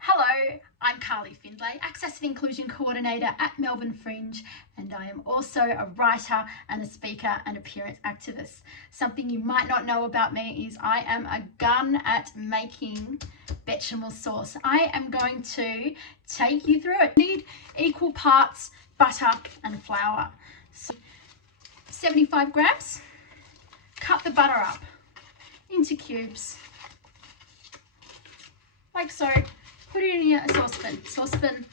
Hello, I'm Carly Findlay, Access and Inclusion Coordinator at Melbourne Fringe, and I am also a writer and a speaker and appearance activist. Something you might not know about me is I am a gun at making bechamel sauce. I am going to take you through it. You need equal parts butter and flour. So 75 grams. Cut the butter up into cubes, like so. Put it in your saucepan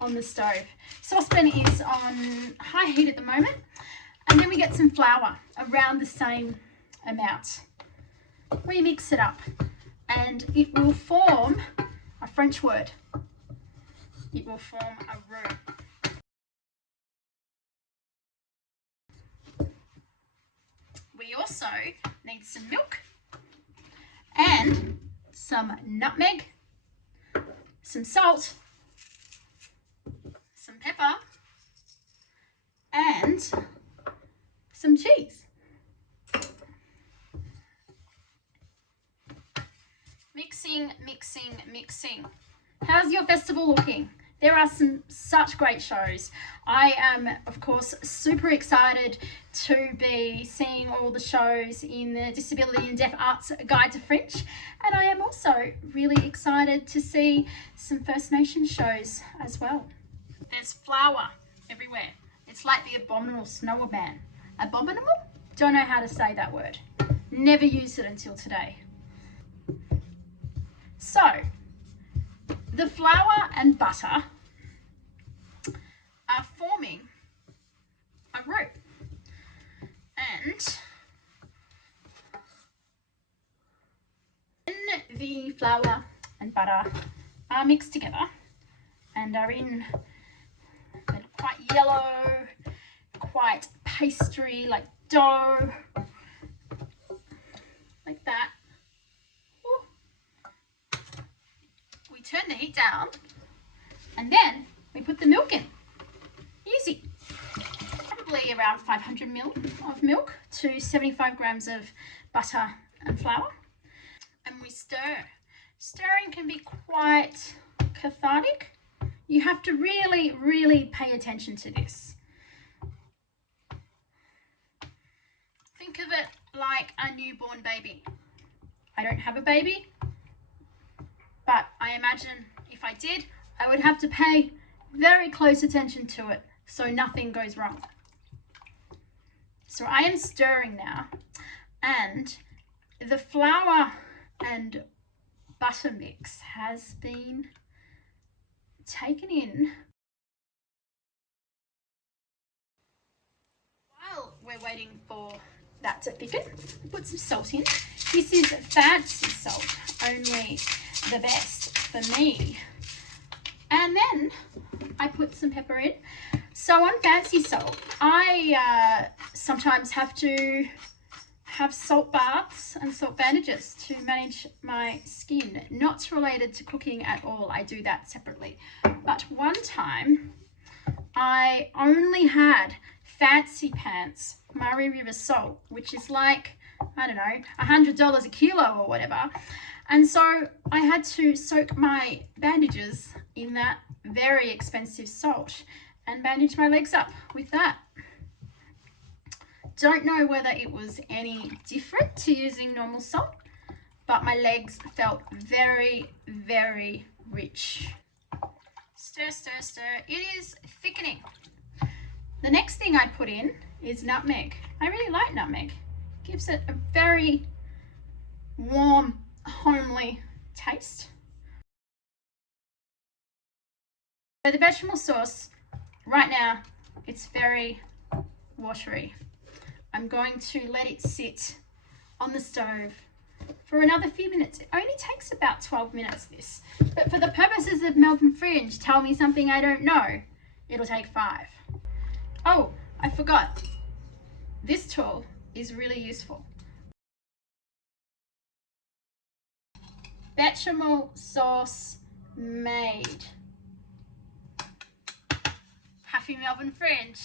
on the stove. Saucepan is on high heat at the moment. And then we get some flour around the same amount. We mix it up and it will form a French word. It will form a roux. We also need some milk and some nutmeg, some salt, some pepper, and some cheese. Mixing, mixing, mixing. How's your festival looking? There are such great shows. I am, of course, super excited to be seeing all the shows in the Disability and Deaf Arts Guide to Fringe. And I am also really excited to see some First Nation shows as well. There's flour everywhere. It's like the abominable snowman. Abominable? Don't know how to say that word. Never used it until today. So, the flour and butter are forming a roux, and when the flour and butter are mixed together and are in quite yellow, quite pastry, like dough, like that, we turn the heat down and then we put the milk in. Easy. Probably around 500 ml of milk to 75 grams of butter and flour. And we stir. Stirring can be quite cathartic. You have to really, really pay attention to this. Think of it like a newborn baby. I don't have a baby, but I imagine if I did, I would have to pay very close attention to it so nothing goes wrong. So I am stirring now, and the flour and butter mix has been taken in. While we're waiting for that to thicken, put some salt in. This is fancy salt, only the best for me. And then I put some pepper in. So on fancy salt, I sometimes have to have salt baths and salt bandages to manage my skin. Not related to cooking at all. I do that separately. But one time I only had fancy pants Murray River salt, which is like, I don't know, $100 a kilo or whatever. And so I had to soak my bandages in that very expensive salt and bandage my legs up with that. Don't know whether it was any different to using normal salt, but my legs felt very, very rich. Stir, stir, stir. It is thickening. The next thing I put in is nutmeg. I really like nutmeg. Gives it a very warm, homely taste. So the bechamel sauce, right now, it's very watery. I'm going to let it sit on the stove for another few minutes. It only takes about 12 minutes, this. But for the purposes of Melbourne Fringe, tell me something I don't know, it'll take 5. Oh, I forgot. This tool is really useful. Bechamel sauce made. Happy Melbourne Fringe.